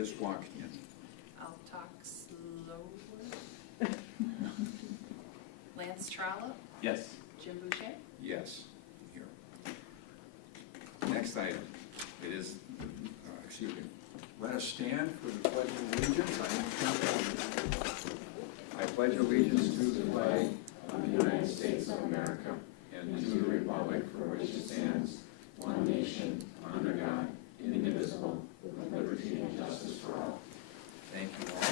just walk in. I'll talk slower. Lance Trollope, Yes. Jim Boucher. Yes, here. Next item, it is, excuse me, let us stand for the Pledge of Allegiance. I pledge allegiance to the flag of the United States of America and to the republic for which it stands, one nation, under God, indivisible, with liberty and justice for all. Thank you all.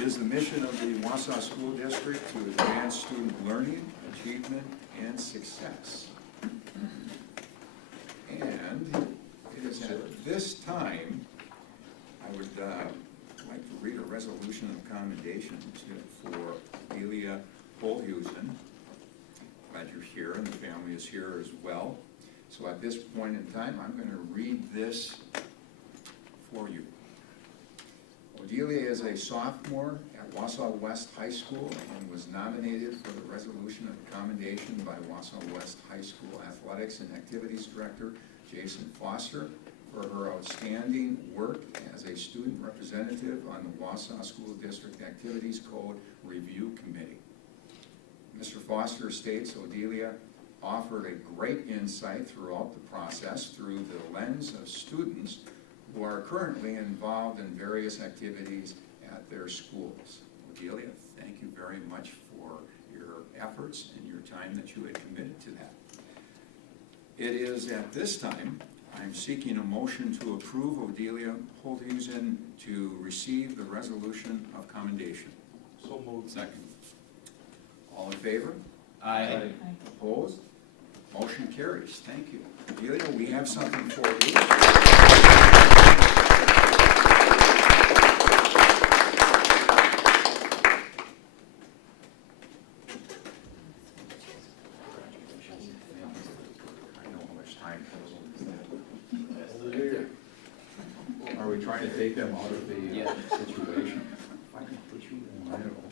It is the mission of the Wausau School District to advance student learning, achievement, and success. And it is at this time, I would like to read a resolution of commendation for Delia Holhusen. Glad you're here, and the family is here as well. So at this point in time, I'm going to read this for you. Odelia is a sophomore at Wausau West High School and was nominated for the Resolution of Commendation by Wausau West High School Athletics and Activities Director Jason Foster for her outstanding work as a student representative on the Wausau School District Activities Code Review Committee. Mr. Foster states Odelia offered a great insight throughout the process through the lens of students who are currently involved in various activities at their schools. Odelia, thank you very much for your efforts and your time that you had committed to that. It is at this time I'm seeking a motion to approve Odelia Holthusen to receive the resolution of commendation. So moved. Second. All in favor? Aye. Opposed? Motion carries. Thank you. Odelia, we have something for you. Are we trying to take them out of the situation? If I can put you in the middle.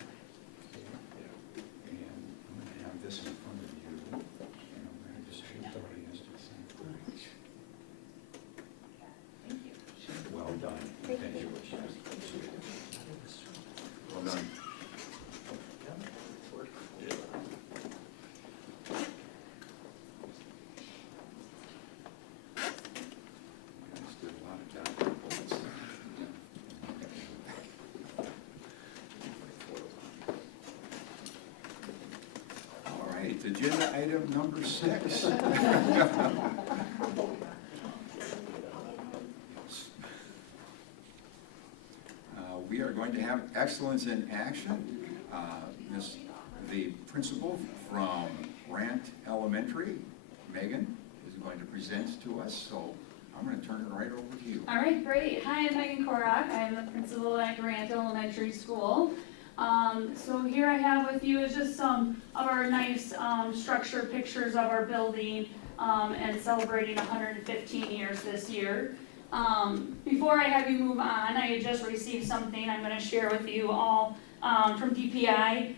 And I'm going to have this in front of you. And I'm going to just shoot everybody has to say. Thank you. Well done. Thank you. Well done. You guys did a lot of doctorate stuff. All right, agenda item number 6. We are going to have excellence in action. The principal from Grant Elementary, Megan, is going to present to us, so I'm going to turn it right over to you. All right, great. Hi, I'm Megan Korak. I'm the principal at Grant Elementary School. So here I have with you is just some of our nice structure pictures of our building and celebrating 115 years this year. Before I have you move on, I had just received something I'm going to share with you all from DPI.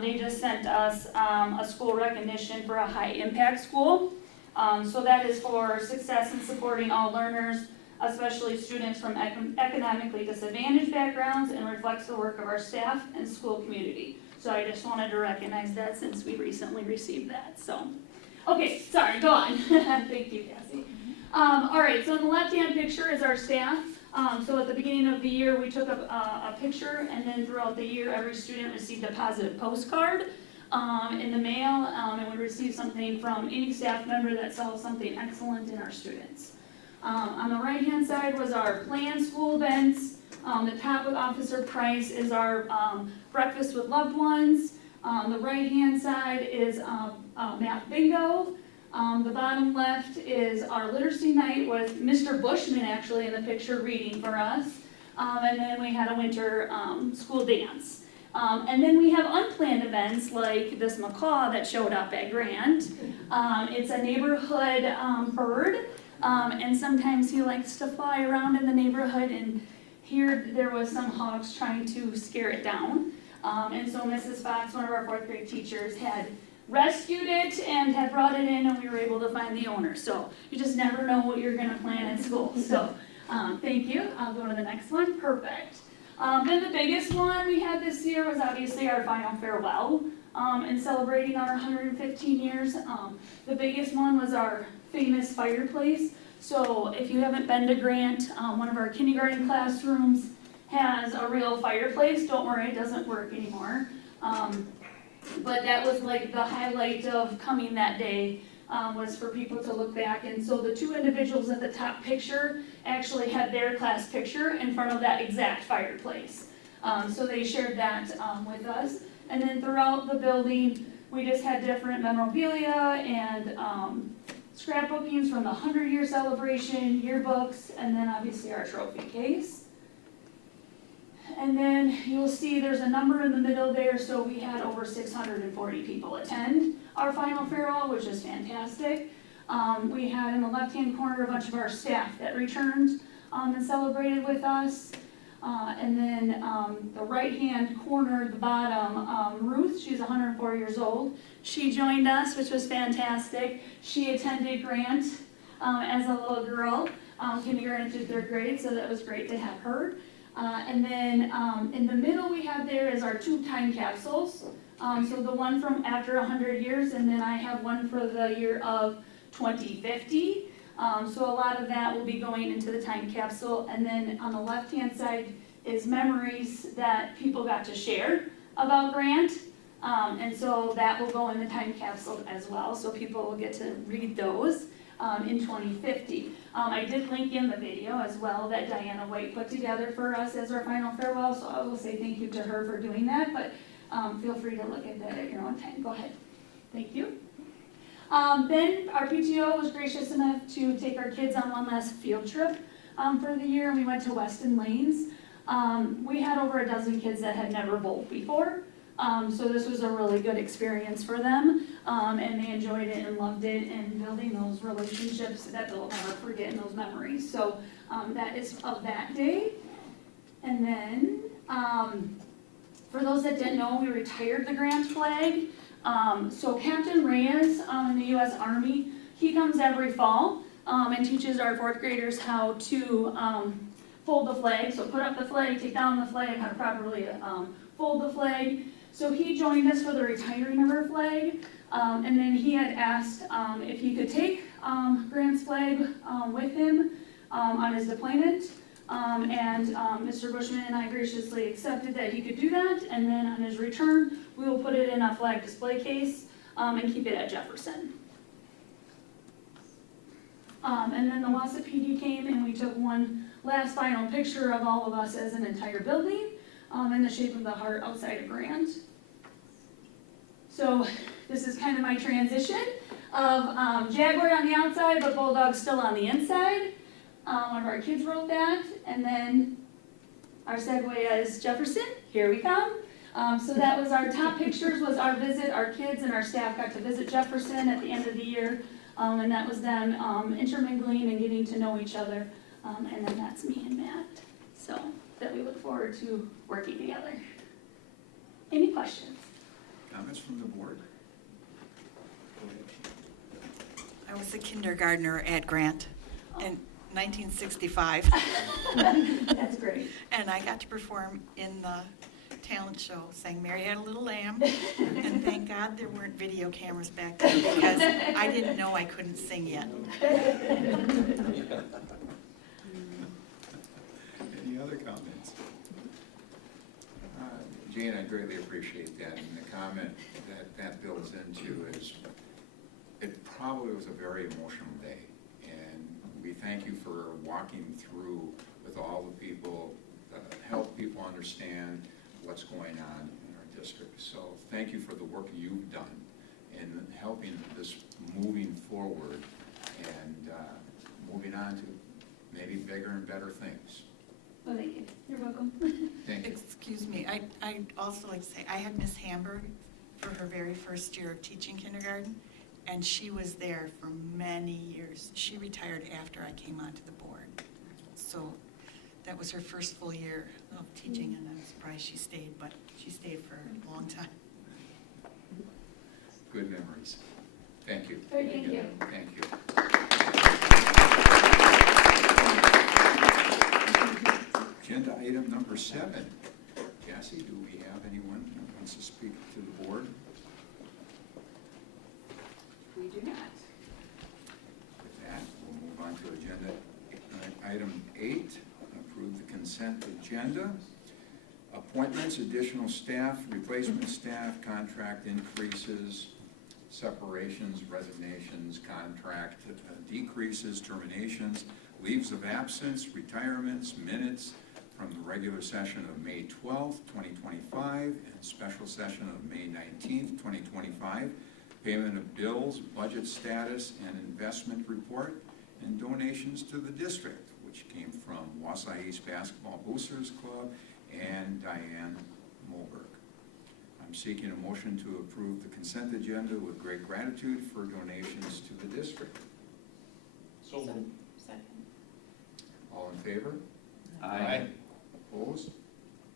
They just sent us a school recognition for a high impact school. So that is for success in supporting all learners, especially students from economically disadvantaged backgrounds, and reflects the work of our staff and school community. So I just wanted to recognize that since we recently received that. So, okay, sorry, go on. Thank you, Cassie. All right, so in the left-hand picture is our staff. So at the beginning of the year, we took a picture, and then throughout the year, every student received a positive postcard in the mail, and we received something from any staff member that saw something excellent in our students. On the right-hand side was our planned school events. The top with Officer Price is our breakfast with loved ones. The right-hand side is math bingo. The bottom left is our literacy night with Mr. Bushman actually in the picture reading for us. And then we had a winter school dance. And then we have unplanned events like this macaw that showed up at Grant. It's a neighborhood bird, and sometimes he likes to fly around in the neighborhood, and here there was some hogs trying to scare it down. And so Mrs. Fox, one of our 4th grade teachers, had rescued it and had brought it in, and we were able to find the owner. So you just never know what you're going to plan at school. So Thank you. I'll go to the next one. Perfect. Then the biggest one we had this year was obviously our final farewell, and celebrating our 115 years. The biggest one was our famous fireplace. So if you haven't been to Grant, one of our kindergarten classrooms has a real fireplace. Don't worry, it doesn't work anymore. But that was like the highlight of coming that day, was for people to look back. And so the two individuals at the top picture actually had their class picture in front of that exact fireplace. So they shared that with us. And then throughout the building, we just had different memorabilia and scrapbookings from the 100-year celebration, yearbooks, and then obviously our trophy case. And then you'll see there's a number in the middle there, so we had over 640 people attend our final farewell, which is fantastic. We had in the left-hand corner a bunch of our staff that returned and celebrated with us. And then the right-hand corner, the bottom, Ruth, she's 104 years old. She joined us, which was fantastic. She attended Grant as a little girl, kindergarten through third grade, so that was great to have her. And then in the middle we have there is our 2 time capsules. So the one from after 100 years, and then I have one for the year of 2050. So a lot of that will be going into the time capsule. And then on the left-hand side is memories that people got to share about Grant. And so that will go in the time capsule as well. So people will get to read those in 2050. I did link in the video as well that Diana White put together for us as our final farewell. So I will say thank you to her for doing that. But feel free to look at that at your own time. Go ahead. Thank you. Then our PTO was gracious enough to take our kids on one last field trip for the year. We went to Weston Lanes. We had over a dozen kids that had never bowled before. So this was a really good experience for them. And they enjoyed it and loved it, and building those relationships that they'll never forget and those memories. So that is of that day. And then for those that didn't know, we retired the Grant flag. So Captain Reyes in the U.S. Army, he comes every fall and teaches our 4th graders how to fold the flag. So put up the flag, take down the flag, how to properly fold the flag. So he joined us for the retiring of our flag. And then he had asked if he could take Grant's flag with him on his deployment. And Mr. Bushman and I graciously accepted that he could do that, and then on his return, we will put it in a flag display case and keep it at Jefferson. And then the Wausau PD came and we took one last final picture of all of us as an entire building in the shape of the heart outside of Grant. So this is kind of my transition of Jaguar on the outside, but Bulldog still on the inside. One of our kids wrote that, and then our segue is Jefferson, here we come. So that was our top pictures, was our visit. Our kids and our staff got to visit Jefferson at the end of the year, and that was them intermingling and getting to know each other. And then that's me and Matt, so that we look forward to working together. Any questions? Comments from the board? I was a kindergartner at Grant in 1965, That's great. and I got to perform in the talent show, sang Mary Had a Little Lamb, and thank God there weren't video cameras back then, because I didn't know I couldn't sing yet. Any other comments? Jane, I greatly appreciate that, and the comment that builds into is, it probably was a very emotional day, and we thank you for walking through with all the people, help people understand what's going on in our district. So thank you for the work you've done in helping this moving forward and moving on to maybe bigger and better things. Well, thank you. You're welcome. Thank you. Excuse me, I'd also like to say, I had Miss Hamburg for her very first year of teaching kindergarten, and she was there for many years. She retired after I came onto the board. So that was her first full year of teaching, and I'm surprised she stayed, but she stayed for a long time. Good memories. Thank you. Thank you. Thank you. number 7. Cassie, do we have anyone who wants to speak to the board? We do not. With that, we'll move on to agenda item 8, approve the consent agenda. Appointments, additional staff, replacement staff, contract increases, separations, resignations, contract decreases, terminations, leaves of absence, retirements, minutes from the regular session of May 12th, 2025, and special session of May 19th, 2025, payment of bills, budget status, and investment report, and donations to the district, which came from Wausau East Basketball Boosters Club and Diane Mulberg. I'm seeking a motion to approve the consent agenda with great gratitude for donations to the district. So moved. Second. All in favor? Aye. Opposed?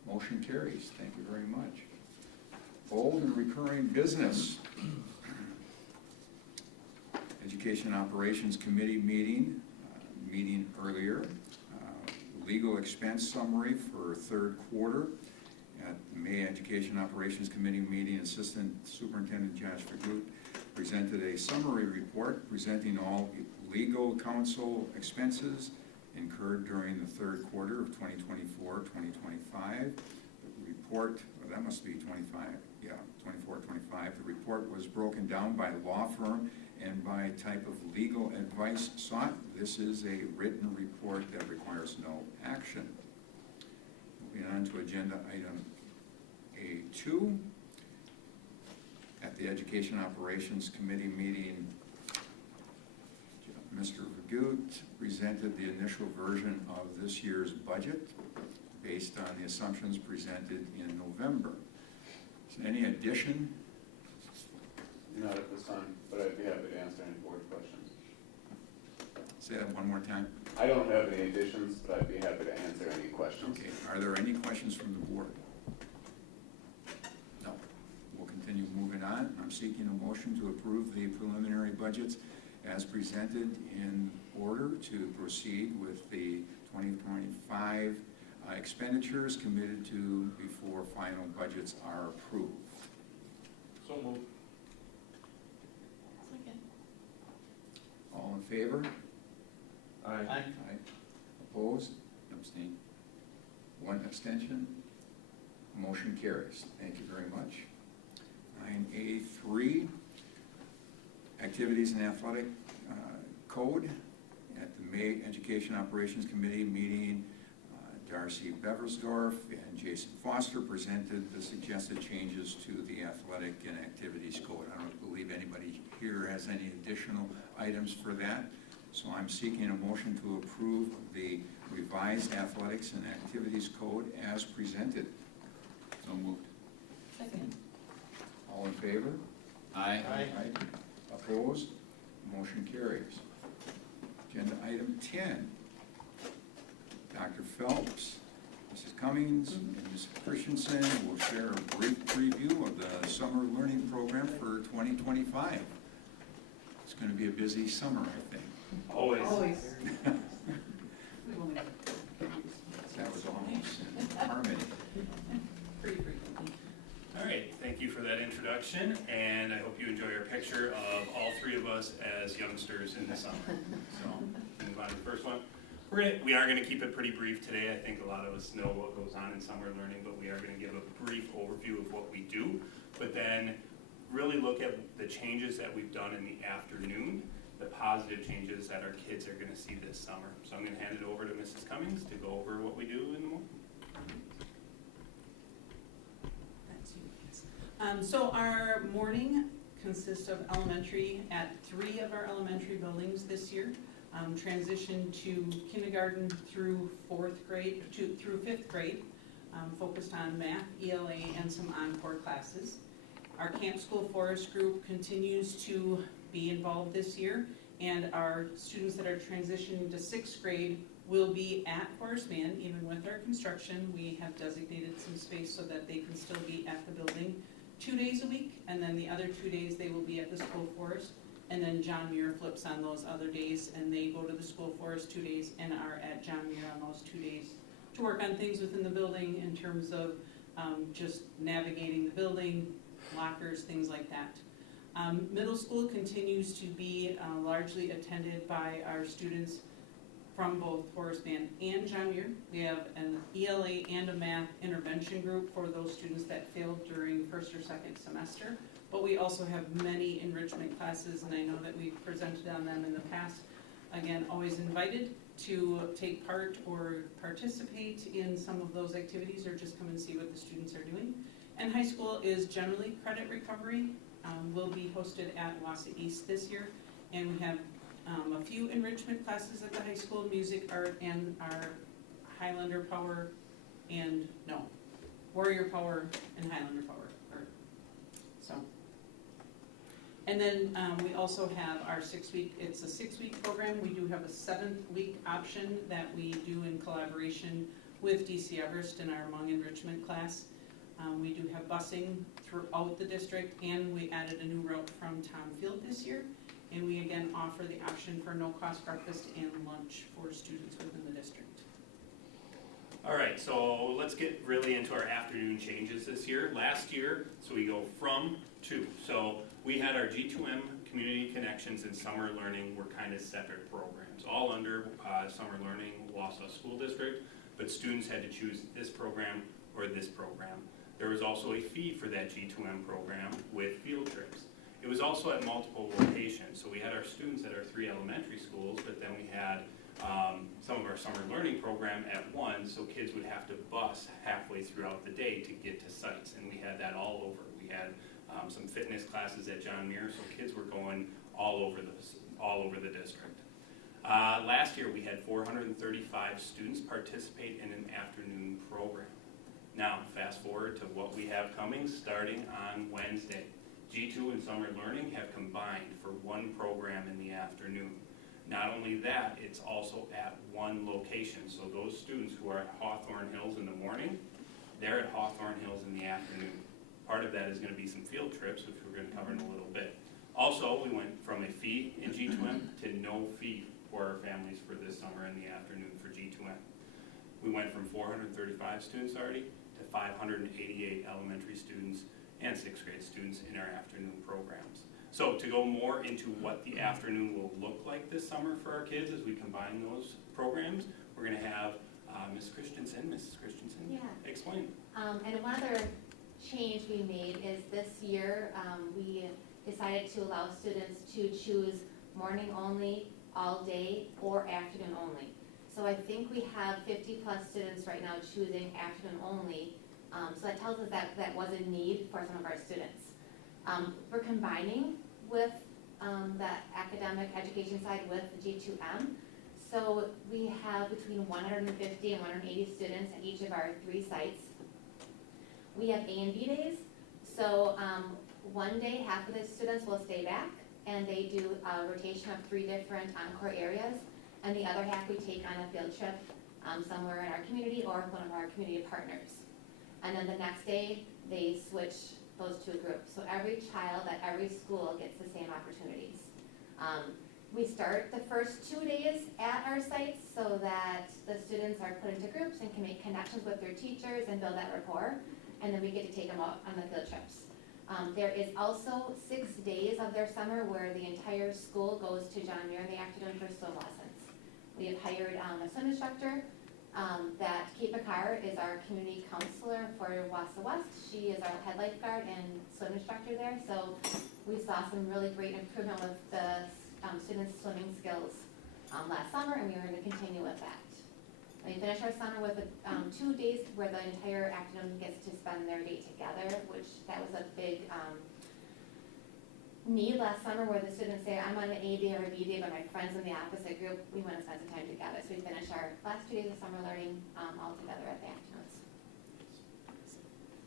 Motion carries. Thank you very much. Old and recurring business. Education Operations Committee meeting earlier. Legal expense summary for third quarter. At the May Education Operations Committee meeting, Assistant Superintendent Josh Vergoot presented a summary report presenting all legal counsel expenses incurred during the third quarter of 2024-2025. The report, well, that must be 25, yeah, 24-25. The report was broken down by law firm and by type of legal advice sought. This is a written report that requires no action. Moving on to agenda item A2. At the Education Operations Committee meeting, Mr. Vergoot presented the initial version of this year's budget based on the assumptions presented in November. Is there any addition? Not at this time, but I'd be happy to answer any board questions. Say that one more time. I don't have any additions, but I'd be happy to answer any questions. Okay, are there any questions from the board? No. We'll continue moving on. I'm seeking a motion to approve the preliminary budgets as presented in order to proceed with the 2025 expenditures committed to before final budgets are approved. So moved. Second. All in favor? Aye. Aye. Opposed? Abstain? One abstention? Motion carries. Thank you very much. 9A3, Activities and Athletic Code. At the May Education Operations Committee meeting, Darcy Beversdorf and Jason Foster presented the suggested changes to the Athletic and Activities Code. I don't believe anybody here has any additional items for that. So I'm seeking a motion to approve the revised Athletics and Activities Code as presented. So moved. Second. All in favor? Aye. Aye. Opposed? Motion carries. Agenda item 10. Dr. Phelps, Mrs. Cummings, and Ms. Christensen will share a brief preview of the summer learning program for 2025. It's going to be a busy summer, I think. Always. That was almost in harmony. All right, thank you for that introduction, and I hope you enjoy our picture of all three of us as youngsters in the summer. So, move on to the first one. We are going to keep it pretty brief today. I think a lot of us know what goes on in summer learning, but we are going to give a brief overview of what we do, but then really look at the changes that we've done in the afternoon, the positive changes that our kids are going to see this summer. So I'm going to hand it over to Mrs. Cummings to go over what we do in the morning. So our morning consists of elementary at 3 of our elementary buildings this year. Transition to kindergarten through 4th grade, through 5th grade, focused on math, ELA, and some encore classes. Our Camp School Forest group continues to be involved this year, and our students that are transitioning to 6th grade will be at Forest Man. Even with our construction, we have designated some space so that they can still be at the building 2 days a week, and then the other 2 days they will be at the school forest. And then John Muir flips on those other days, and they go to the school forest 2 days and are at John Muir on those 2 days to work on things within the building in terms of just navigating the building, lockers, things like that. Middle school continues to be largely attended by our students from both Horace Mann and John Muir. We have an ELA and a math intervention group for those students that failed during first or second semester. But we also have many enrichment classes, and I know that we've presented on them in the past. Again, always invited to take part or participate in some of those activities or just come and see what the students are doing. And high school is generally credit recovery. Will be hosted at Wausau East this year. And we have a few enrichment classes at the high school, music, art, and our Highlander Power and, no, Warrior Power and Highlander Power. So. And then we also have our 6-week, it's a 6-week program. We do have a 7th week option that we do in collaboration with DC Everest in our Hmong enrichment class. We do have busing throughout the district, and we added a new route from Tom Field this year. And we again offer the option for no-cost breakfast and lunch for students within the district. All right, so let's get really into our afternoon changes this year. Last year, so we go from to. So we had our G2M Community Connections and Summer Learning were kind of separate programs, all under Summer Learning Wausau School District, but students had to choose this program or this program. There was also a fee for that G2M program with field trips. It was also at multiple locations, so we had our students at our 3 elementary schools, but then we had some of our summer learning program at one, so kids would have to bus halfway throughout the day to get to sites, and we had that all over. We had some fitness classes at John Muir, so kids were going all over the district. Last year we had 435 students participate in an afternoon program. Now, fast forward to what we have coming starting on Wednesday. G2 and Summer Learning have combined for one program in the afternoon. Not only that, it's also at one location. So those students who are at Hawthorne Hills in the morning, they're at Hawthorne Hills in the afternoon. Part of that is going to be some field trips, which we're going to cover in a little bit. Also, we went from a fee in G2M to no fee for our families for this summer in the afternoon for G2M. We went from 435 students already to 588 elementary students and 6th grade students in our afternoon programs. So to go more into what the afternoon will look like this summer for our kids as we combine those programs, we're going to have Ms. Christensen. Mrs. Christensen, Yeah. explain. And one other change we made is this year we decided to allow students to choose morning only, all day, or afternoon only. So I think we have 50 plus students right now choosing afternoon only. So that tells us that that was a need for some of our students. We're combining with the academic education side with G2M. So we have between 150 and 180 students at each of our 3 sites. We have A and B days. So one day, half of the students will stay back, and they do a rotation of 3 different encore areas. And the other half we take on a field trip somewhere in our community or with one of our community partners. And then the next day, they switch those 2 groups. So every child at every school gets the same opportunities. We start the first 2 days at our sites so that the students are put into groups and can make connections with their teachers and build that rapport. And then we get to take them out on the field trips. There is also 6 days of their summer where the entire school goes to John Muir in the afternoon for swim lessons. We have hired a swim instructor. That Kate Bakar is our community counselor for Wausau West. She is our head lifeguard and swim instructor there. So we saw some really great improvement with the students' swimming skills last summer, and we are going to continue with that. And we finish our summer with 2 days where the entire afternoon gets to spend their day together, which that was a big need last summer where the students say, I'm on an A day or a B day, but my friends in the opposite group, we want to spend some time together. So we finish our last 2 days of summer learning all together at the afternoons.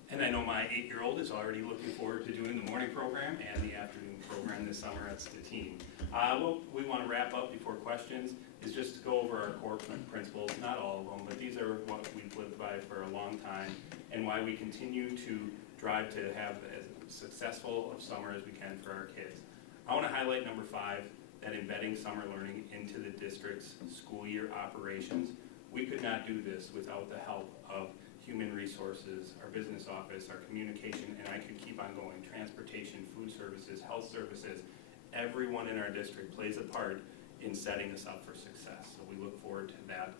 And I know my 8-year-old is already looking forward to doing the morning program and the afternoon program this summer. That's the team. What we want to wrap up before questions is just to go over our core principles, not all of them, but these are what we've lived by for a long time and why we continue to drive to have as successful of summer as we can for our kids. I want to highlight number 5, that embedding summer learning into the district's school year operations We could not do this without the help of human resources, our business office, our communication, and I could keep on going, transportation, food services, health services. Everyone in our district plays a part in setting us up for success. So we look forward to that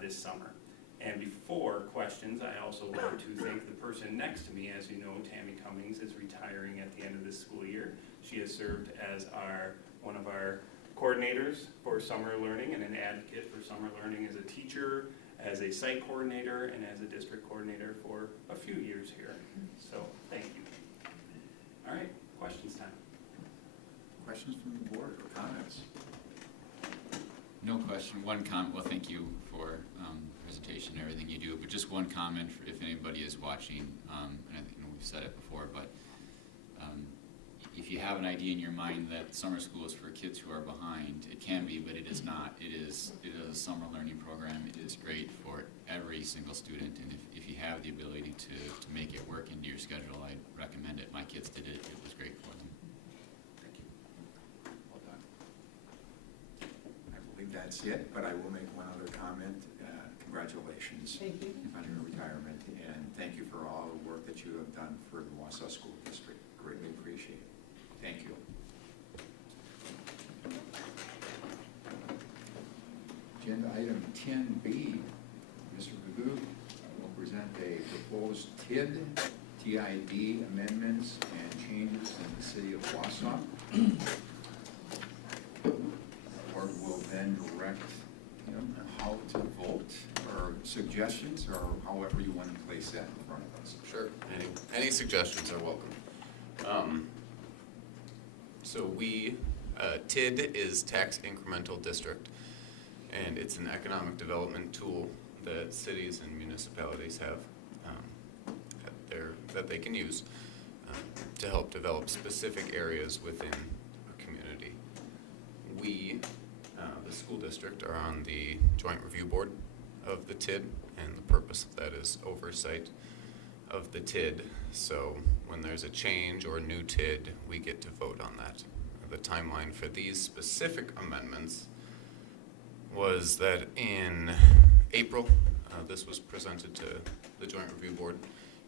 this summer. And before questions, I also want to thank the person next to me. As you know, Tammy Cummings is retiring at the end of this school year. She has served as one of our coordinators for summer learning and an advocate for summer learning as a teacher, as a site coordinator, and as a district coordinator for a few years here. So thank you. All right, questions time. Questions from the board or comments? No question. One comment. Well, thank you for presentation and everything you do. But just one comment for if anybody is watching, and I think we've said it before, but if you have an idea in your mind that summer school is for kids who are behind, it can be, but it is not. It is a summer learning program. It is great for every single student, and if you have the ability to make it work into your schedule, I'd recommend it. My kids did it. It was great for them. Thank you. Well done. I believe that's it, but I will make one other comment. Congratulations Thank you. on your retirement, and thank you for all the work that you have done for the Wausau School District. Greatly appreciate it. Thank you. Agenda item 10B, Mr. Magoo will present a proposed TID amendments and changes in the city of Wausau. The board will then direct how to vote, or suggestions, or however you want to place that in front of us. Sure, any suggestions are welcome. So TID is Tax Incremental District, and it's an economic development tool that cities and municipalities have that they can use to help develop specific areas within a community. We, the school district, are on the joint review board of the TID, and the purpose of that is oversight of the TID. So when there's a change or a new TID, we get to vote on that. The timeline for these specific amendments was that in April, this was presented to the joint review board,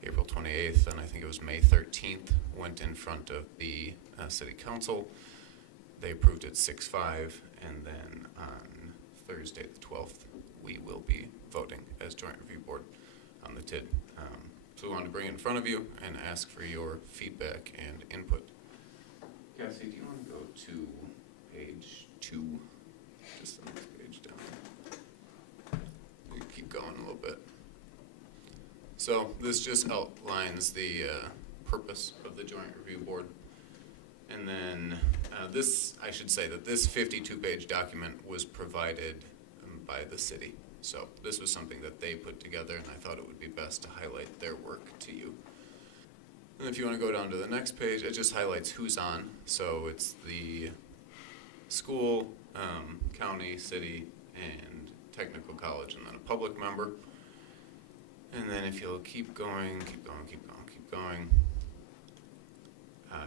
April 28th, and I think it was May 13th, went in front of the city council. They approved it 6-5, and then on Thursday the 12th, we will be voting as joint review board on the TID. So we wanted to bring it in front of you and ask for your feedback and input. Cassie, do you want to go to page 2? Just the next page down. We can keep going a little bit. So this just outlines the purpose of the joint review board. And then I should say that this 52-page document was provided by the city. So this was something that they put together, and I thought it would be best to highlight their work to you. And if you want to go down to the next page, it just highlights who's on. So it's the school, county, city, and technical college, and then a public member. And then if you'll keep going,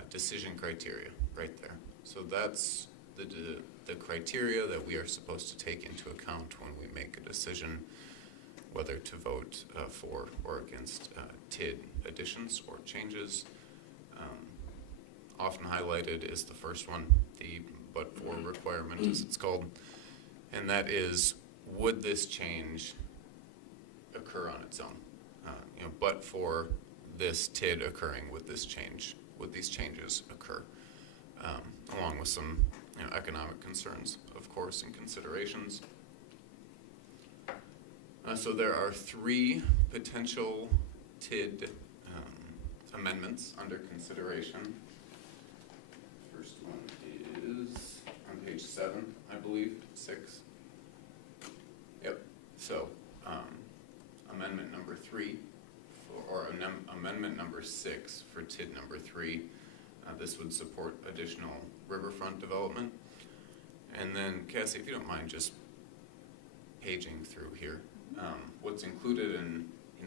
decision criteria right there. So that's the criteria that we are supposed to take into account when we make a decision whether to vote for or against TID additions or changes. Often highlighted is the first one, the but-for requirement, as it's called, and that is, would this change occur on its own? But for this TID occurring, would these changes occur? Along with some economic concerns, of course, and considerations. So there are 3 potential TID amendments under consideration. First one is on page 7, I believe, 6. Yep. So amendment number 3, amendment number 6 for TID number 3. This would support additional riverfront development. And then, Cassie, if you don't mind just paging through here. What's included in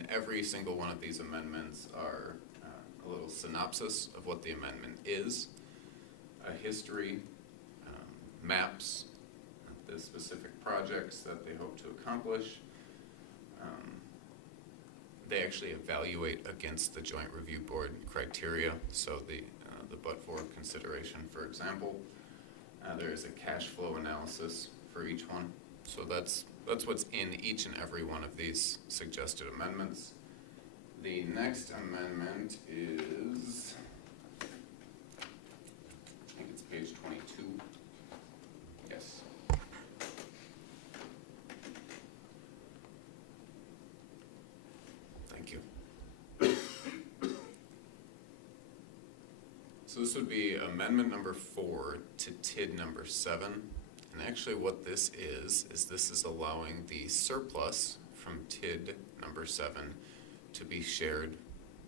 every single one of these amendments are a little synopsis of what the amendment is, a history, maps, the specific projects that they hope to accomplish, they actually evaluate against the Joint Review Board criteria. So the but-for consideration, for example, there is a cash flow analysis for each one. So that's what's in each and every one of these suggested amendments. The next amendment is, I think it's page 22. Yes. Thank you. So this would be amendment number 4 to TID number 7. And actually what this is this is allowing the surplus from TID number 7 to be shared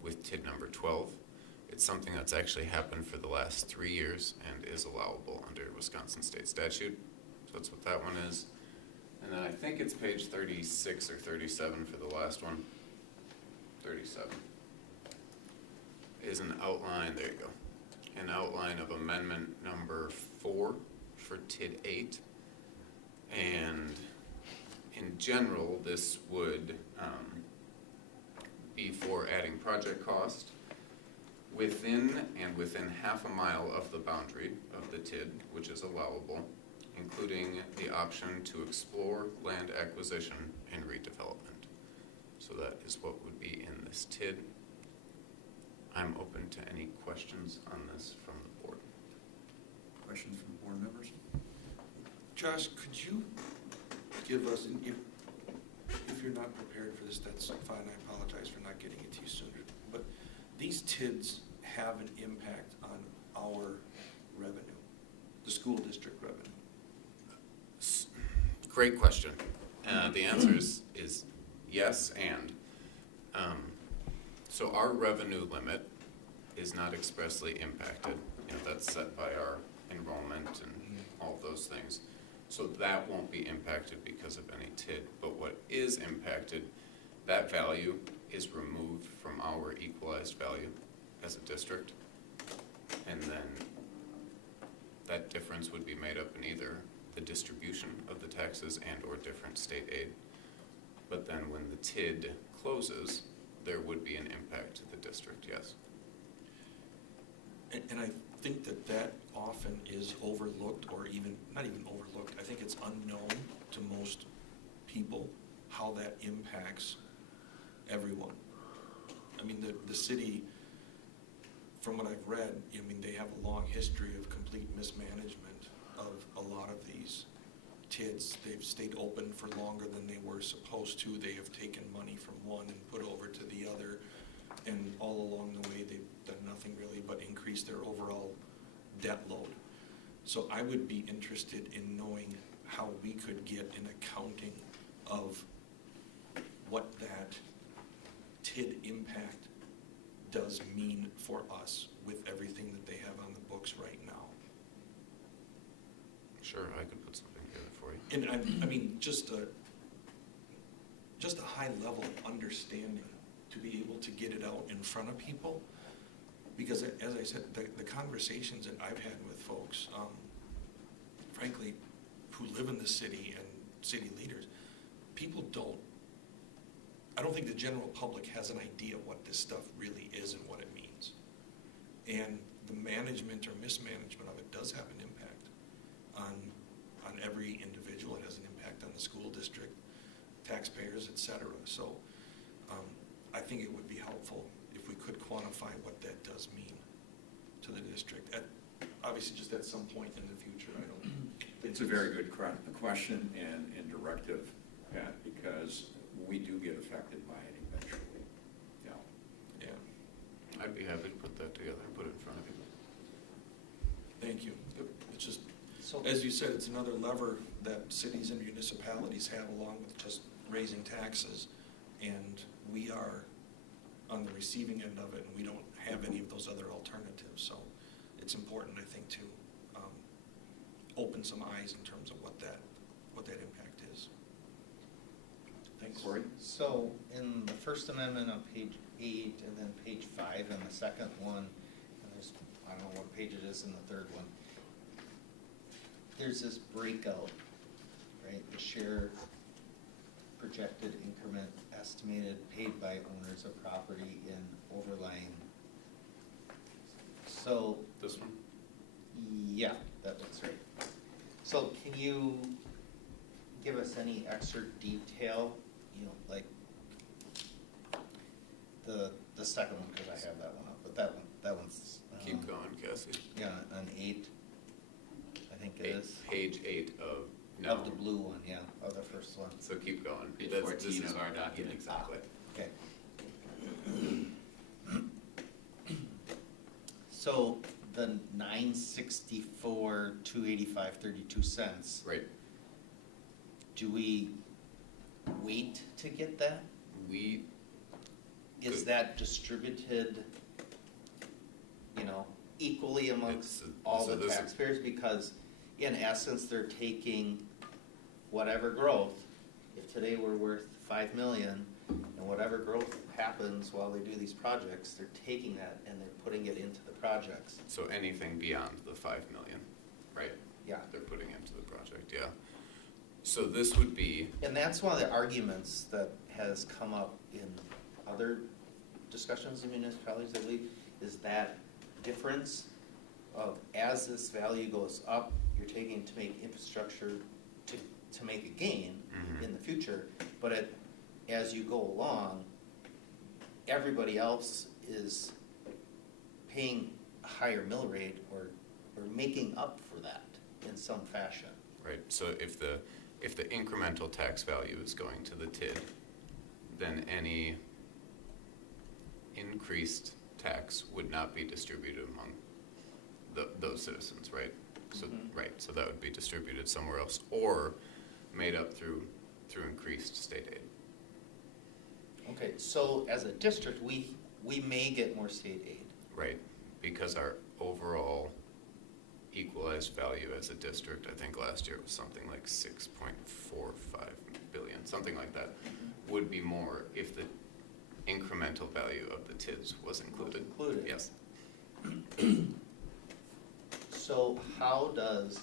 with TID number 12. It's something that's actually happened for the last 3 years and is allowable under Wisconsin state statute. So that's what that one is. And then I think it's page 36 or 37 for the last one. 37 is an outline, there you go. An outline of amendment number 4 for TID 8. And in general, this would be for adding project cost within half a mile of the boundary of the TID, which is allowable, including the option to explore land acquisition and redevelopment. So that is what would be in this TID. I'm open to any questions on this from the board. Questions from board members? Josh, could you give us, and if you're not prepared for this, that's fine, I apologize for not getting it to you sooner, but these TIDs have an impact on our revenue, the school district revenue. Great question. The answer is yes, and. So our revenue limit is not expressly impacted. That's set by our enrollment and all of those things. So that won't be impacted because of any TID. But what is impacted, that value is removed from our equalized value as a district. And then that difference would be made up in either the distribution of the taxes and or different state aid. But then when the TID closes, there would be an impact to the district, yes. And I think that often is overlooked, or even, not even overlooked, I think it's unknown to most people how that impacts everyone. I mean, the city, from what I've read, I mean, they have a long history of complete mismanagement of a lot of these TIDs. They've stayed open for longer than they were supposed to. They have taken money from one and put over to the other. And all along the way, they've done nothing really but increase their overall debt load. So I would be interested in knowing how we could get an accounting of what that TID impact does mean for us with everything that they have on the books right now. Sure, I could put something together for you. And I mean, just a high level understanding to be able to get it out in front of people. Because as I said, the conversations that I've had with folks, frankly, who live in the city and city leaders, people I don't think the general public has an idea what this stuff really is and what it means. And the management or mismanagement of it does have an impact on every individual. It has an impact on the school district, taxpayers, et cetera. So I think it would be helpful if we could quantify what that does mean to the district. Obviously, just at some point in the future. I don't think It's a very good question and directive, Pat, because we do get affected by it eventually. Yeah. I'd be happy to put that together and put it in front of you. Thank you. It's just, as you said, it's another lever that cities and municipalities have along with just raising taxes. And we are on the receiving end of it, and we don't have any of those other alternatives. So it's important, I think, to open some eyes in terms of what that impact is. Thanks. Corey? So in the First Amendment on page 8 and then page 5 and the second one, and there's, I don't know what page it is in the third one, there's this breakout, right? The share projected increment estimated paid by owners of property in overlying. So, This one? yeah, that's right. So can you give us any extra detail, you know, like the second one, because I have that one up, but that one's. Keep going, Cassie. Yeah, an 8, I think it is. Page 8 of, no. Of the blue one, yeah, of the first one. So keep going. Page This 14 is- of our document. Yeah, exactly. Okay. So the 964, 285, 32 cents, Right. do we wait to get that? We, Is Good. that distributed, you know, equally amongst It's- all so the this is- taxpayers? Because in essence, they're taking whatever growth, if today we're worth 5 million, and whatever growth happens while they do these projects, they're taking that and they're putting it into the projects. so anything beyond the 5 million, right? Yeah. They're putting into the project, yeah. So this would be, And that's one of the arguments that has come up in other discussions in municipalities, I believe, is that difference of as this value goes up, you're taking to make infrastructure to make a gain Mhm. in the future, but as you go along, everybody else is paying a higher mill rate or making up for that in some fashion. right, so if the incremental tax value is going to the TID, then any increased tax would not be distributed among those citizens, right? So, Mhm. right, so that would be distributed somewhere else, or made up through increased state aid. Okay, so as a district, we may get more state aid. Right, because our overall equalized value as a district, I think last year was something like 6.45 billion, something like that, would be more if the incremental value of the TIDs was included. Included. Yes. So how does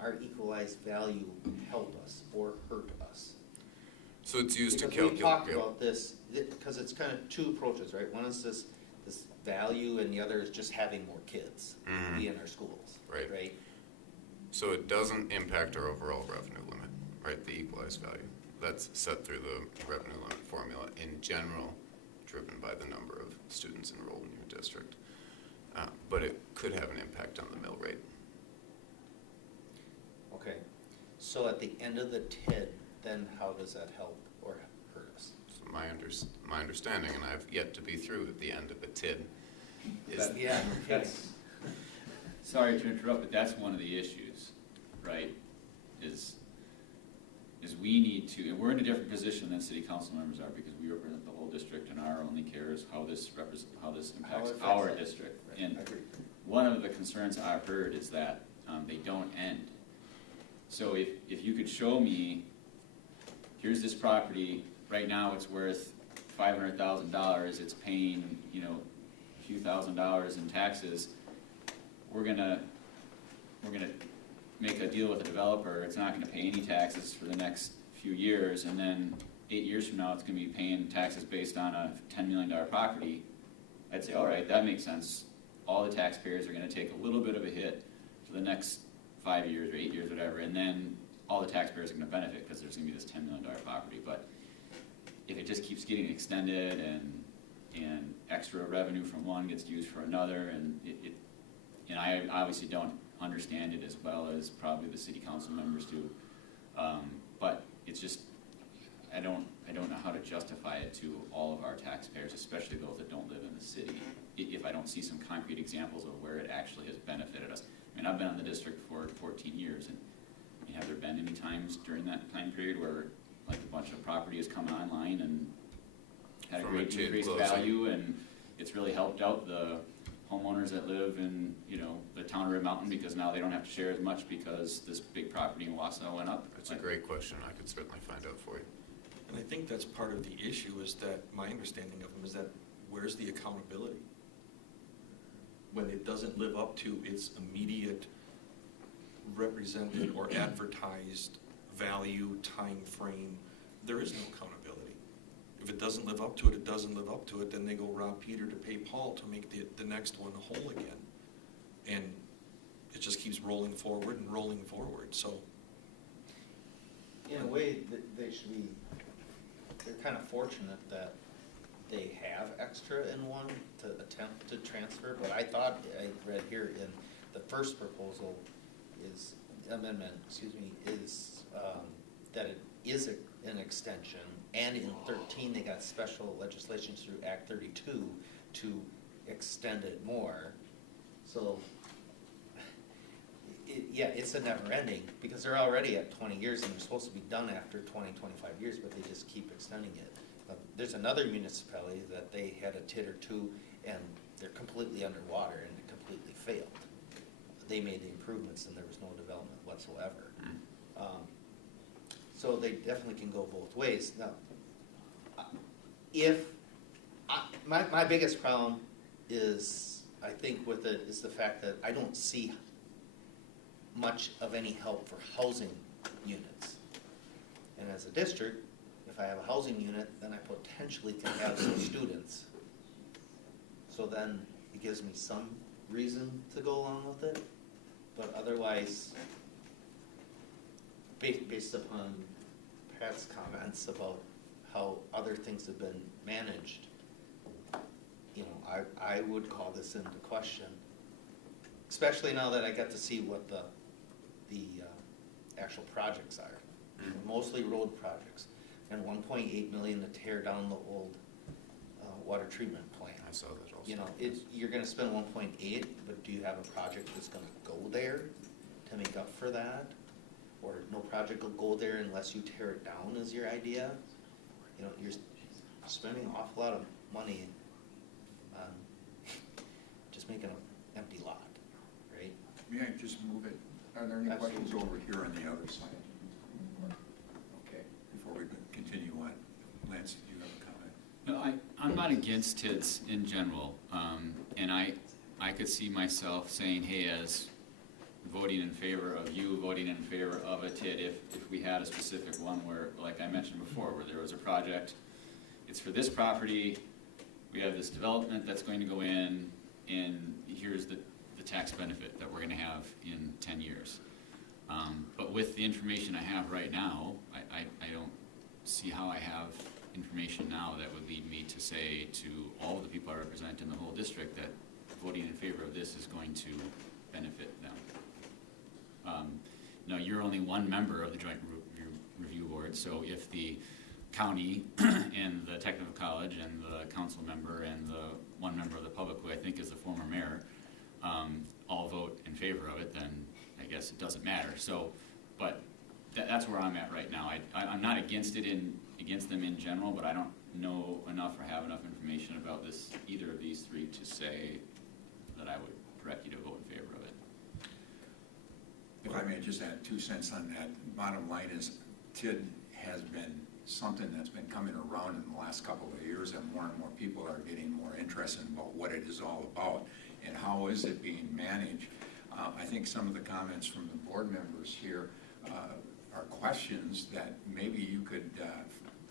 our equalized value help us or hurt us? So it's used to Because we talked calculate. about this, because it's kind of two approaches, right? One is this value and the other is just having more kids Mhm. be in our schools, Right. right? So it doesn't impact our overall revenue limit, right, the equalized value. That's set through the revenue limit formula in general, driven by the number of students enrolled in your district. But it could have an impact on the mill rate. Okay, so at the end of the TID, then how does that help or hurt us? So my understanding, and I've yet to be through at the end of a TID, is Yeah, That's, sorry to interrupt, but that's one of the issues, right? Is we need to, and we're in a different position than city council members are because we represent the whole district and our only care is how this impacts affects our it. district. Right, And I agree. one of the concerns I've heard is that they don't end. So if you could show me, here's this property, right now it's worth $500,000, it's paying, a few $1,000s in taxes, we're gonna make a deal with the developer, it's not gonna pay any taxes for the next few years, and then 8 years from now, it's gonna be paying taxes based on a $10 million property. I'd say, all right, that makes sense. All the taxpayers are gonna take a little bit of a hit for the next 5 years or 8 years, whatever, and then all the taxpayers are gonna benefit because there's gonna be this $10 million property. But if it just keeps getting extended and extra revenue from one gets used for another, and and I obviously don't understand it as well as probably the city council members do, but it's just, I don't know how to justify it to all of our taxpayers, especially those that don't live in the city, if I don't see some concrete examples of where it actually has benefited us. I mean, I've been in the district for 14 years, and have there been any times during that time period where like a bunch of property has come online and had a From a great TID increased closing. value, and it's really helped out the homeowners that live in, the town of Red Mountain, because now they don't have to share as much because this big property in Wausau went up? That's a great question. I could certainly find out for you. And I think that's part of the issue is that, my understanding of them is that where's the accountability? When it doesn't live up to its immediate represented or advertised value, time frame. There is no accountability. If it doesn't live up to it, it doesn't live up to it, then they go rob Peter to pay Paul to make the next one whole again. And it just keeps rolling forward and rolling forward, so. In a way, they should be, they're kind of fortunate that they have extra in one to attempt to transfer, but I thought, I read here in the first proposal is, amendment, is that it is an extension, and in 13, they got special legislation through Act 32 to extend it more. So, yeah, it's a never ending, because they're already at 20 years and they're supposed to be done after 20, 25 years, but they just keep extending it. There's another municipality that they had a TID or two and they're completely underwater and it completely failed. They made the improvements and there was no development whatsoever. So they definitely can go both ways. Now, my biggest problem is, I think with it, is the fact that I don't see much of any help for housing units. And as a district, if I have a housing unit, then I potentially can have some students. So then it gives me some reason to go along with it, but otherwise, based upon Pat's comments about how other things have been managed, you know, I would call this into question, especially now that I got to see what the actual projects are. Mostly road projects, and 1.8 million to tear down the old water treatment plant. I saw that also. You know, you're gonna spend 1.8, but do you have a project that's gonna go there to make up for that? Or no project will go there unless you tear it down is your idea? You know, you're spending an awful lot of money on just making an empty lot, right? May I just move it? Are there any Absolutely. questions over here on the other side? Okay, before we continue on, Lance, do you have a comment? No, I'm not against TIDs in general, and I could see myself saying, hey, as voting in favor of you, voting in favor of a TID, if we had a specific one where, like I mentioned before, where there was a project, it's for this property, we have this development that's going to go in, and here's the tax benefit that we're gonna have in 10 years. But with the information I have right now, I don't see how I have information now that would lead me to say to all of the people I represent in the whole district that voting in favor of this is going to benefit them. Now, you're only one member of the Joint Review Board, so if the county and the technical college and the council member and the one member of the public, who I think is the former mayor, all vote in favor of it, then I guess it doesn't matter. So, but that's where I'm at right now. I'm not against them in general, but I don't know enough or have enough information about this, either of these three, to say that I would direct you to vote in favor of it. If I may just add 2 cents on that, bottom line is TID has been something that's been coming around in the last couple of years, and more people are getting more interested about what it is all about and how is it being managed. I think some of the comments from the board members here are questions that maybe you could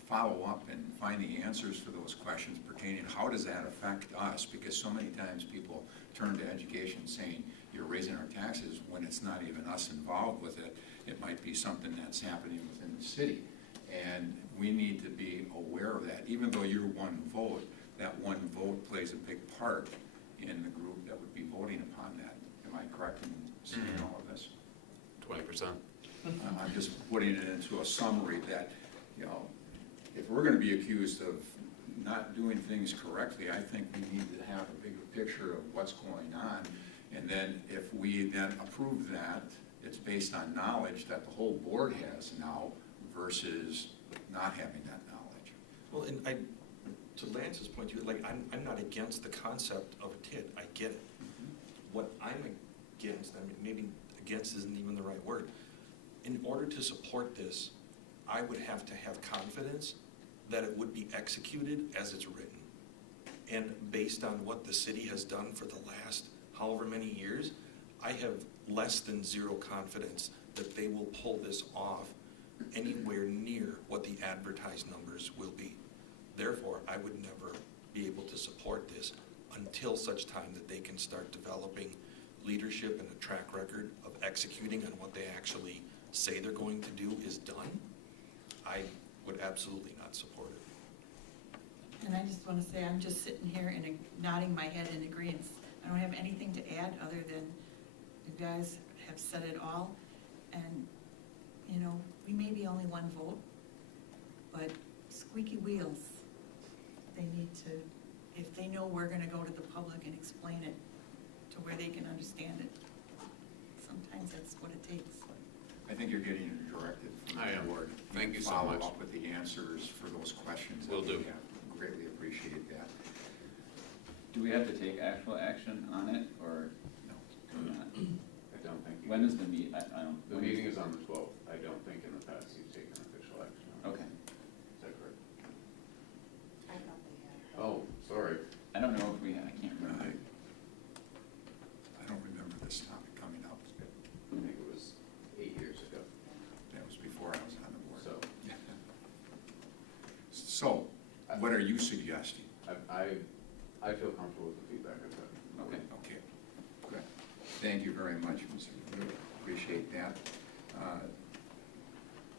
follow up and find the answers for those questions pertaining, how does that affect us? Because so many times people turn to education saying, you're raising our taxes, when it's not even us involved with it. It might be something that's happening within the city. And we need to be aware of that. Even though you're one vote, that one vote plays a big part in the group that would be voting upon that. Am I correct in saying all of this? 20%. I'm just putting it into a summary that, you know, if we're gonna be accused of not doing things correctly, I think we need to have a bigger picture of what's going on. And then if we then approve that, it's based on knowledge that the whole board has now versus not having that knowledge. Well, and to Lance's point, I'm not against the concept of a TID, I get it. What I'm against, I mean, maybe against isn't even the right word. In order to support this, I would have to have confidence that it would be executed as it's written. And based on what the city has done for the last however many years, I have less than zero confidence that they will pull this off anywhere near what the advertised numbers will be. Therefore, I would never be able to support this until such time that they can start developing leadership and a track record of executing on what they actually say they're going to do is done. I would absolutely not support it. And I just want to say, I'm just sitting here and nodding my head in agreement. I don't have anything to add other than you guys have said it all. And, you know, we may be only one vote, but squeaky wheels, they need to, if they know we're gonna go to the public and explain it to where they can understand it, sometimes that's what it takes. I think you're getting a directive from I the am. board. Thank you so Follow much. up with the answers for those questions. Will that do. we have. Greatly appreciate that. Do we have to take actual action on it, or No. do we not? I don't think. When is the meet, I don't. The meeting is on the 12th. I don't think in the past you've taken official action on it. Okay, Is that correct? I thought they had. Oh, sorry. I don't know if we, I can't remember. I don't remember this topic coming up. I think it was 8 years ago. That was before I was on the board. So So, what are you suggesting? I feel comfortable with the feedback I've gotten. Okay. Okay, good. Thank you very much, Mr. Wood. Appreciate that.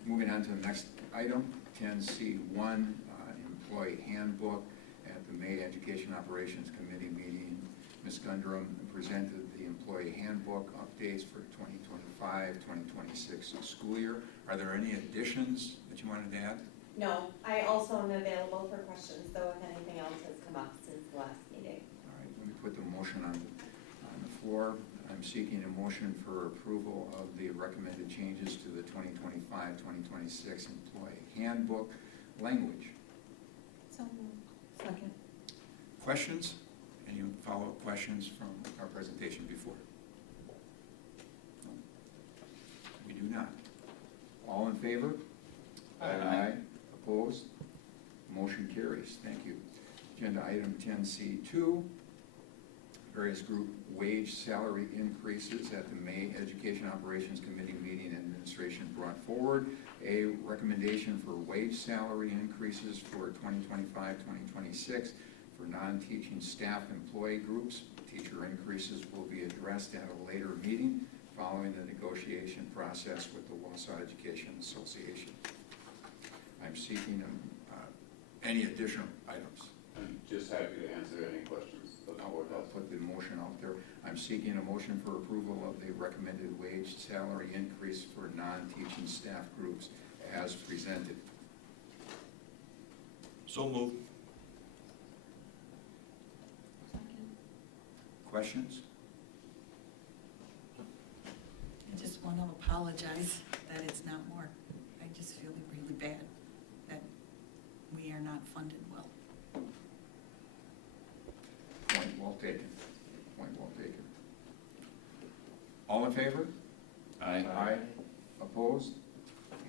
Moving on to the next item, 10C1, Employee Handbook. At the May Education Operations Committee meeting, Ms. Gundrum presented the Employee Handbook updates for 2025-2026 school year. Are there any additions that you wanted to add? No, I also am available for questions, though, if anything else has come up since the last meeting. All right, let me put the motion on the floor. I'm seeking a motion for approval of the recommended changes to the 2025-2026 Employee Handbook language. So, second. Questions? Any follow-up questions from our presentation before? No? We do not. All in favor? Aye. Opposed? Motion carries. Thank you. Agenda item 10C2, various group wage salary increases at the May Education Operations Committee meeting. Administration brought forward a recommendation for wage salary increases for 2025-2026 for non-teaching staff employee groups. Teacher increases will be addressed at a later meeting following the negotiation process with the Wausau Education Association. I'm seeking any additional items. I'm just happy to answer any questions the board I'll has. put the motion out there. I'm seeking a motion for approval of the recommended wage salary increase for non-teaching staff groups as presented. So moved. Questions? I just want to apologize that it's not more. I just feel really bad that we are not funded well. Point well taken. Point well taken. All in favor? Aye. Aye. Opposed?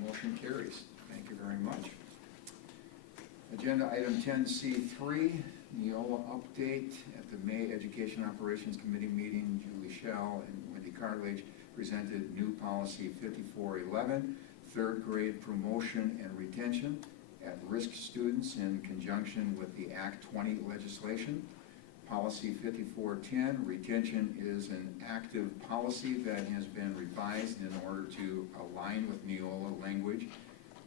Motion carries. Thank you very much. Agenda item 10C3, Neola update. At the May Education Operations Committee meeting, Julie Schell and Wendy Cartlage presented new policy 5411, third grade promotion and retention at risk students in conjunction with the Act 20 legislation. Policy 5410, retention is an active policy that has been revised in order to align with Neola language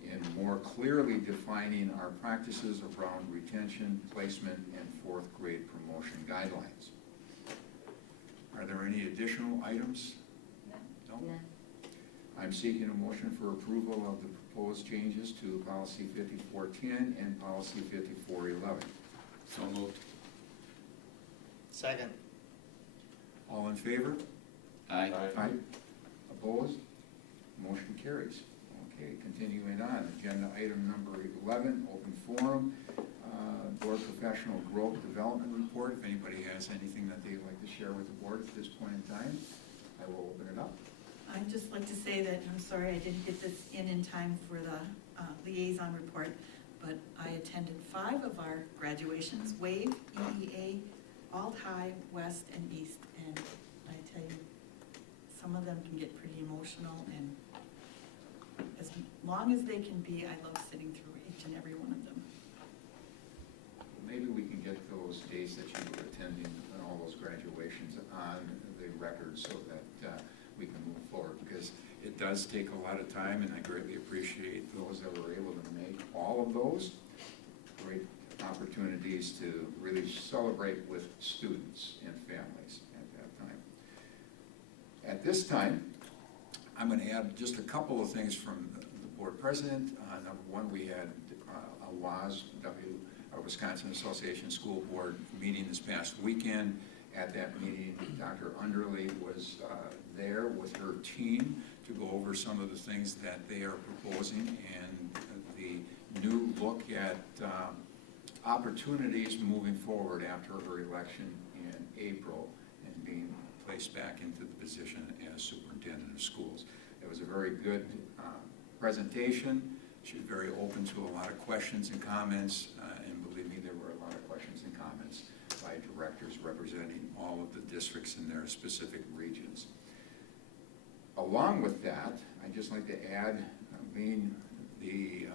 in more clearly defining our practices around retention, placement, and fourth grade promotion guidelines. Are there any additional items? No? I'm seeking a motion for approval of the proposed changes to policy 5410 and policy 5411. So moved. Second. All in favor? Aye. Aye. Opposed? Motion carries. Okay, continuing on, agenda item number 11, open forum, board professional growth development report. If anybody has anything that they'd like to share with the board at this point in time, I will open it up. I'd just like to say that, I'm sorry I didn't get this in time for the liaison report, but I attended 5 of our graduations, WAVE, EEA, Alt High, West, and East, and I tell you, some of them can get pretty emotional, and as long as they can be, I love sitting through each and every one of them. Maybe we can get those days that you were attending and all those graduations on the record so that we can move forward, because it does take a lot of time, and I greatly appreciate those that were able to make all of those. Great opportunities to really celebrate with students and families at that time. At this time, I'm going to add just a couple of things from the board president. Number one, we had a Wisconsin Association School Board meeting this past weekend. At that meeting, Dr. Underley was there with her team to go over some of the things that they are proposing and the new look at opportunities moving forward after her election in April and being placed back into the position as superintendent of schools. It was a very good presentation. She was very open to a lot of questions and comments, and believe me, there were a lot of questions and comments by directors representing all of the districts in their specific regions. Along with that, I'd just like to add, being the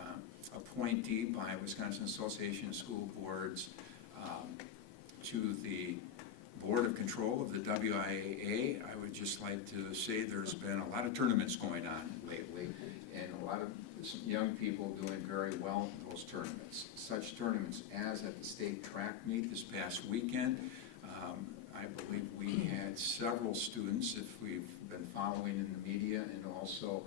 appointee by Wisconsin Association of School Boards to the Board of Control of the WIAA, I would just like to say there's been a lot of tournaments going on lately, and a lot of young people doing very well in those tournaments. Such tournaments as at the state track meet this past weekend. I believe we had several students, if we've been following in the media and also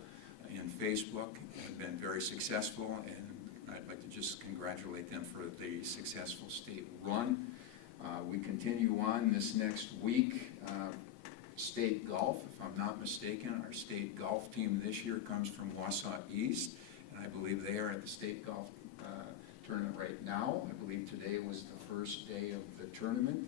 in Facebook, have been very successful, and I'd like to just congratulate them for the successful state run. We continue on this next week. State golf, if I'm not mistaken, our state golf team this year comes from Wausau East, and I believe they are at the state golf tournament right now. I believe today was the first day of the tournament.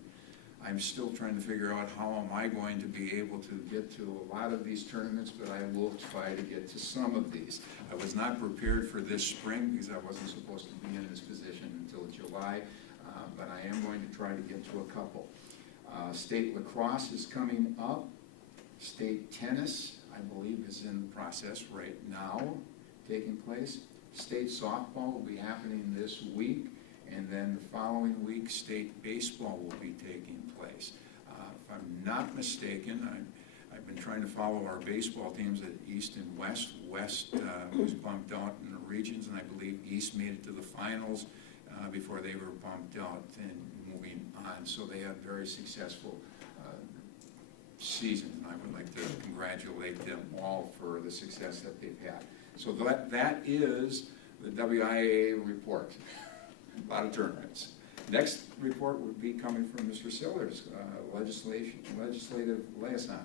I'm still trying to figure out how am I going to be able to get to a lot of these tournaments, but I will try to get to some of these. I was not prepared for this spring because I wasn't supposed to be in this position until July, but I am going to try to get to a couple. State lacrosse is coming up. State tennis, I believe, is in the process right now, taking place. State softball will be happening this week, and then the following week, state baseball will be taking place. If I'm not mistaken, I've been trying to follow our baseball teams at East and West. West was bumped out in the regions, and I believe East made it to the finals before they were bumped out and moving on. So they had a very successful season, and I would like to congratulate them all for the success that they've had. So that is the WIAA report. A lot of tournaments. Next report would be coming from Mr. Sillers, legislative liaison.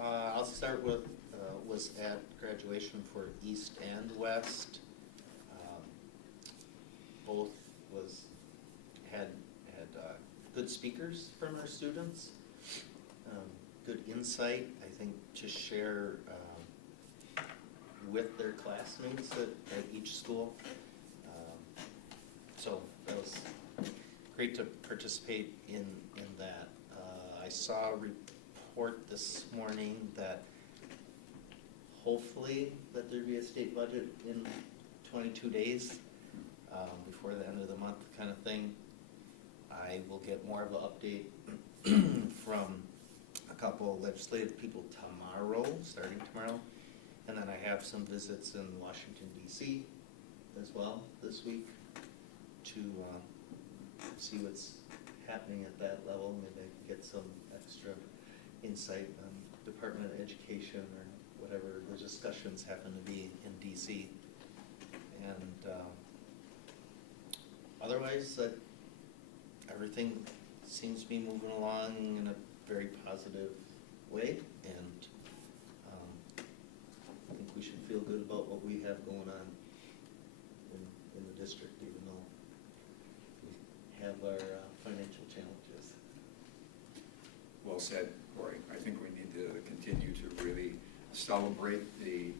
I'll start with, was at graduation for East and West. Both had good speakers from our students, good insight, I think, to share with their classmates at each school. So that was great to participate in that. I saw a report this morning that hopefully that there'd be a state budget in 22 days before the end of the month kind of thing. I will get more of an update from a couple of legislative people tomorrow, starting tomorrow. And then I have some visits in Washington, D.C. as well this week to see what's happening at that level. Maybe I can get some extra insight on Department of Education or whatever the discussions happen to be in DC. And otherwise, everything seems to be moving along in a very positive way, and I think we should feel good about what we have going on in the district, even though we have our financial challenges. Well said, Corey. I think we need to continue to really celebrate the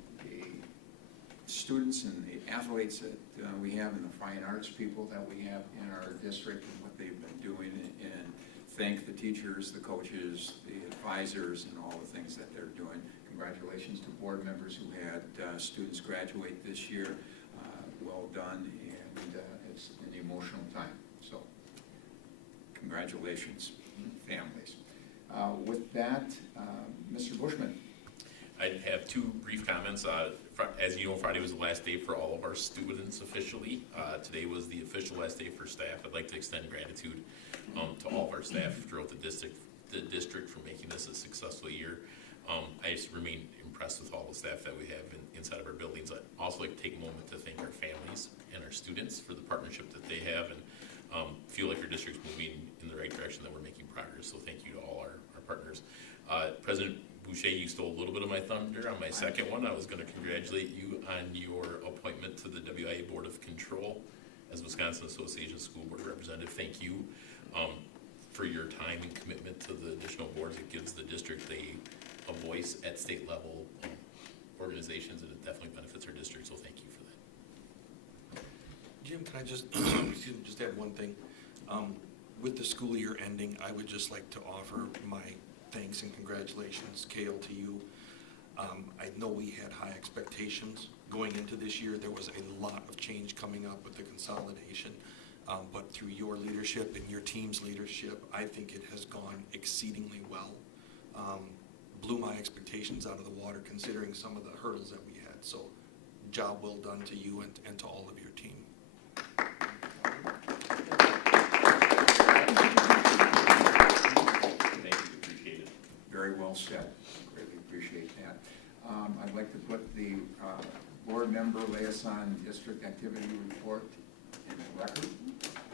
students and the athletes that we have and the fine arts people that we have in our district and what they've been doing, and thank the teachers, the coaches, the advisors, and all the things that they're doing. Congratulations to board members who had students graduate this year. Well done, and it's an emotional time. So congratulations, families. With that, Mr. Bushman. I have two brief comments. As you know, Friday was the last day for all of our students officially. Today was the official last day for staff. I'd like to extend gratitude to all of our staff throughout the district for making this a successful year. I just remain impressed with all the staff that we have inside of our buildings. I'd also like to take a moment to thank our families and our students for the partnership that they have, and feel like our district's moving in the right direction, that we're making progress. So thank you to all our partners. President Boucher, you stole a little bit of my thunder on my second one. I was going to congratulate you on your appointment to the WIA Board of Control as Wisconsin Association of School Board Representative. Thank you for your time and commitment to the additional boards. It gives the district a voice at state level organizations, and it definitely benefits our district, so thank you for that. Jim, can I just, excuse me, just add one thing? With the school year ending, I would just like to offer my thanks and congratulations, Kale, to you. I know we had high expectations going into this year. There was a lot of change coming up with the consolidation, but through your leadership and your team's leadership, I think it has gone exceedingly well. Blew my expectations out of the water considering some of the hurdles that we had. So job well done to you and to all of your team. Thank you, appreciate it. Very well said. Greatly appreciate that. I'd like to put the board member liaison district activity report in the record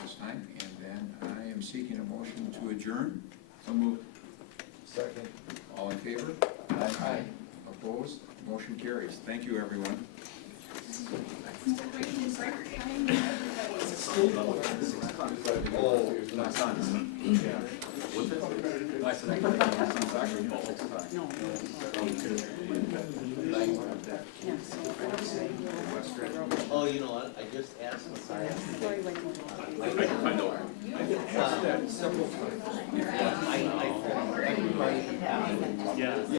this time, and then I am seeking a motion to adjourn. So moved. Second. All in favor? Aye. Opposed? Motion carries. Thank you, everyone. Oh, My son. Yeah. What's it? I said, I can take my son's soccer ball next time. oh, you know what, I just asked Messiah. I know. I everybody,